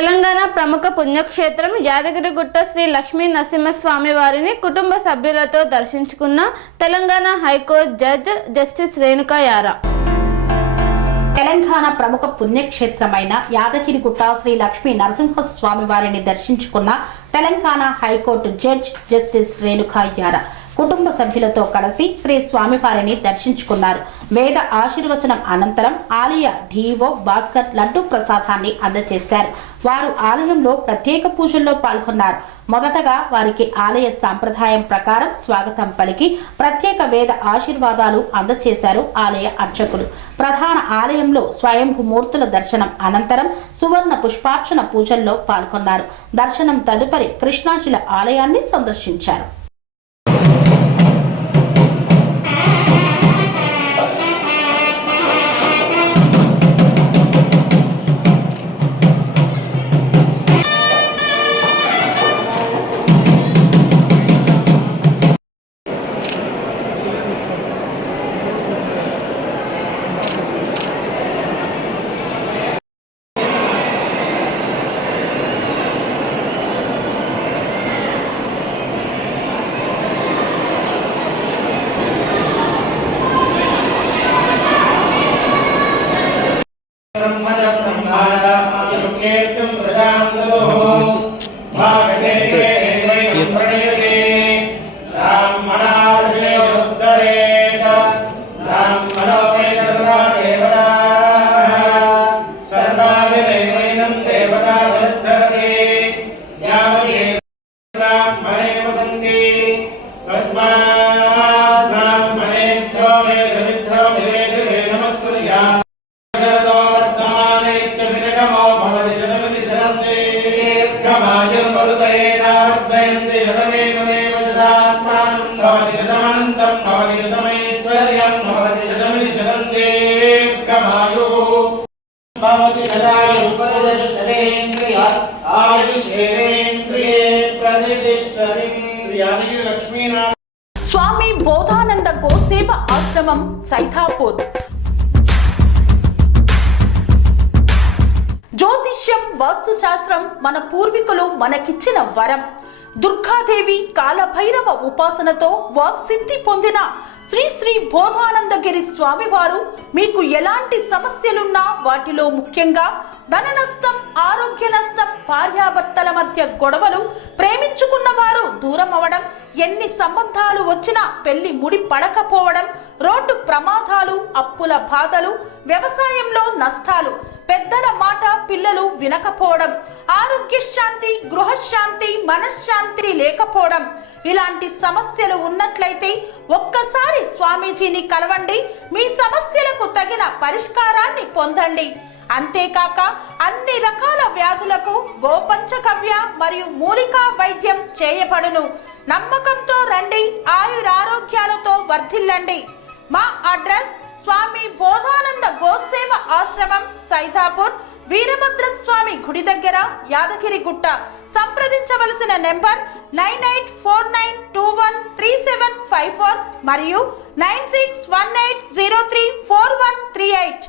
తెలంగాణ ప్రముఖ పుణ్యక్షేత్రం యాదగిరిగుట్ట శ్రీ లక్ష్మీ నరసింహస్వామి వారిని కుటుంబ సభ్యులతో దర్శించుకున్న Telangana high court judge justice Renuka యారా. తెలంగాణ ప్రముఖ పుణ్యక్షేత్రమైన యాదగిరిగుట్ట శ్రీ లక్ష్మీ నరసింహస్వామి వారిని దర్శించుకున్న Telangana high court judge justice Renuka యారా కుటుంబ సభ్యులతో కలిసి శ్రీ స్వామివారిని దర్శించుకున్నారు. వేద ఆశీర్వచనం అనంతరం ఆలయ డిఓ భాస్కర్ లడ్డు ప్రసాదాన్ని అందజేశారు. వారు ఆలయంలో ప్రత్యేక పూజల్లో పాల్గొన్నారు. మొదటగా వారికి ఆలయ సాంప్రదాయం ప్రకారం స్వాగతం పలికి ప్రత్యేక వేద ఆశీర్వాదాలు అందజేశారు ఆలయ అర్చకులు. ప్రధాన ఆలయంలో స్వయంభూ మూర్తుల దర్శనం అనంతరం సువర్ణ పుష్పార్చన పూజల్లో పాల్గొన్నారు. దర్శనం తదుపరి కృష్ణాజిల ఆలయాన్ని సందర్శించారు. స్వామి బోధానంద గోసేవ ఆశ్రమం సైథాపూర్. జ్యోతిష్యం వాస్తుశాస్త్రం మన పూర్వీకులు మనకిచ్చిన వరం. దుర్గాదేవి కాలభైరవ ఉపాసనతో వాక్సిద్ధి పొందిన శ్రీ శ్రీ బోధానందగిరి స్వామివారు మీకు ఎలాంటి సమస్యలున్నా, వాటిలో ముఖ్యంగా ధన నష్టం, ఆరోగ్య నష్టం, భార్యాభర్తల మధ్య గొడవలు, ప్రేమించుకున్న వారు దూరం అవడం, ఎన్ని సంబంధాలు వచ్చినా పెళ్లి ముడి పడకపోవడం, రోడ్డు ప్రమాదాలు, అప్పుల బాధలు, వ్యవసాయంలో నష్టాలు, పెద్దల మాట పిల్లలు వినకపోవడం, ఆరోగ్య శాంతి, గృహశాంతి, మనశ్శాంతి లేకపోవడం, ఇలాంటి సమస్యలు ఉన్నట్లయితే ఒక్కసారి స్వామీజీని కలవండి. మీ సమస్యలకు తగిన పరిష్కారాన్ని పొందండి. అంతేకాక అన్ని రకాల వ్యాధులకు గోపంచకవ్య మరియు మూలికా వైద్యం చేయబడును. నమ్మకంతో రండి, ఆయురారోగ్యాలతో వర్ధిల్లండి. మా అడ్రస్ స్వామి బోధానంద గోసేవ ఆశ్రమం సైథాపూర్, వీరభద్రస్వామి గుడి దగ్గర, యాదగిరిగుట్ట. సంప్రదించవలసిన నెంబర్ 9849213754 మరియు 9618034138.